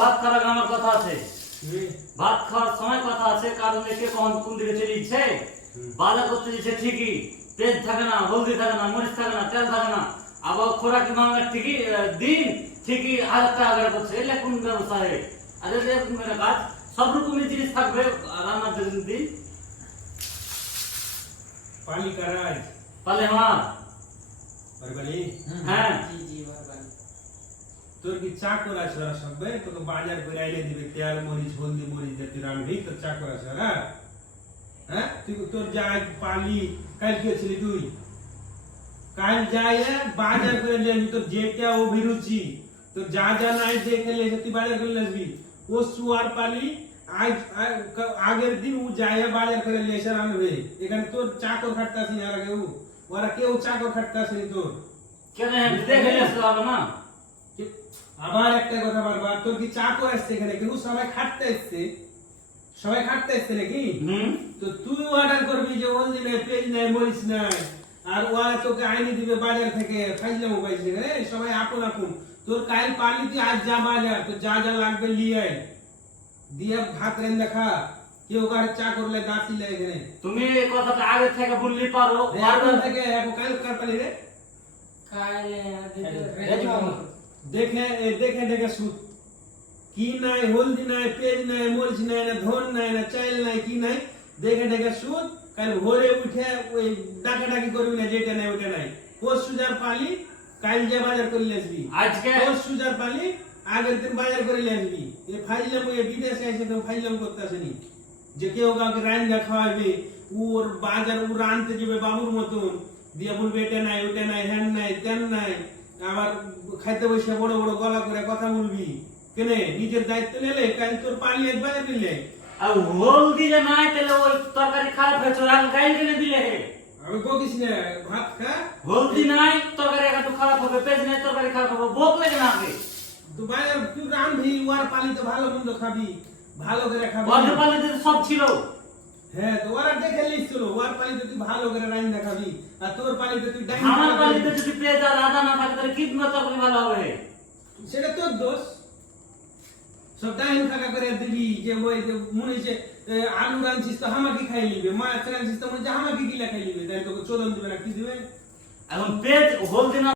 ভাত খাওয়ার আমার কথা আছে, ভাত খাওয়ার সময় কথা আছে, কারণ একে কখন কোন দিকে চলে যাচ্ছে, বাজার করতে যাচ্ছে ঠিকই, তেল থাকে না, হলদি থাকে না, মরিচ থাকে না, তেল থাকে না, আবার খোরাক মামলার ঠিকই দিন ঠিকই 1000 টাকা করে করছে, এটা কোন ব্যবস্থা হয়? আর এরকম কাজ সব রকমের জিনিস থাকবে রান্নার দিন पाली का राज পালে আমার बरबली হ্যাঁ তোর কি চা করা ছড়া সবে তোকে বাজার করে আইলে দিবে তেল মরিচ হলদি মরিচ দিয়ে তুই রান্না তো চা করা ছড়া হ্যাঁ তুই তোর যাই পালি কাল কি ছিলি তুই কাল যাই বাজার করে নিয়ে তোর যেটা অভিরুচি তো যা যা নাই দেখে লে তুই বাজার করে আসবি ও সুয়ার পালি আজ আগের দিন ও যায় বাজার করে নিয়ে এসে রান্নবে এখানে তোর চাকর খাটতাছি আর কেউ ওরা কেউ চাকর খাটতাছি তোর কেন দেখে আসতে হবে না? আবার একটা কথা বারবার তোর কি চাকর আসছে এখানে কেউ সবাই খাটতে আসছে সবাই খাটতে আসছে নাকি তো তুই অর্ডার করবি যে হলদি নাই পেঁয়াজ নাই মরিচ নাই আর ওরা তোকে আইনি দিবে বাজার থেকে ফাইজলাম পাইছে রে সবাই আপন আপন তোর কাল পালি তুই আজ যা বাজার তো যা যা লাগবে নিয়ে আয় দিয়ে ভাত রান্না খা কেউ কার চা করলে দাঁতিলে এখানে তুমি এই কথাটা আগে থেকে বললি পারো বারবার থেকে এখন কাল কার পালি রে দেখে দেখে দেখে সুত কি নাই হলদি নাই পেঁয়াজ নাই মরিচ নাই না ধন নাই না চাল নাই কি নাই দেখে দেখে সুত কাল ভোরে উঠে ওই ডাকাডাকি করবি না যেটা নাই ওটা নাই কোষ সুজার পালি কাল যে বাজার করে আসবি আজকে কোষ সুজার পালি আগের দিন বাজার করে আসবি এ ফাইলাম ওই বিদেশে এসে তো ফাইলাম করতে আসেনি যে কেউ কাউকে রান্না খাওয়াবে ওর বাজার ও রানতে যাবে বাবুর মতন দিয়ে বলবে এটা নাই ওটা নাই হ্যান নাই তেন নাই আবার খাইতে বসে বড় বড় গলা করে কথা বলবি কেনে নিজের দায়িত্ব নিলে কাল তোর পালি একবার নিলে আর হলদি যে নাই তাহলে ওই তরকারি খারাপ হয়েছে আর গাই কেনে দিলে আমি বকিস না ভাত খা হলদি নাই তরকারি একটু খারাপ হবে, পেঁয়াজ নাই তরকারি খারাপ হবে, বক লাগে না আগে তুই বাজার তুই রান্ধবি ওর পালি তো ভালো মন্দ খাবি ভালো করে খাবি ওদের পালিতে সব ছিল। হ্যাঁ তো ওরা দেখে লিখছিল ওর পালিতে তুই ভালো করে রান্না খাবি আর তোর পালিতে তুই ডাইন আমার পালিতে যদি পেঁয়াজ আর আদা না থাকে তাহলে কি তরকারি ভালো হবে? সেটা তোর দোষ সব ডাইন খাকা করে দিবি যে ওই মনে হচ্ছে আলু রাঁধছিস তো হামাকি খাই নিবে মাছ রাঁধছিস তো মনে হচ্ছে হামাকি গিলা খাই নিবে তাই তোকে চোদন দিবে না কি দিবে এখন পেঁয়াজ হলদি না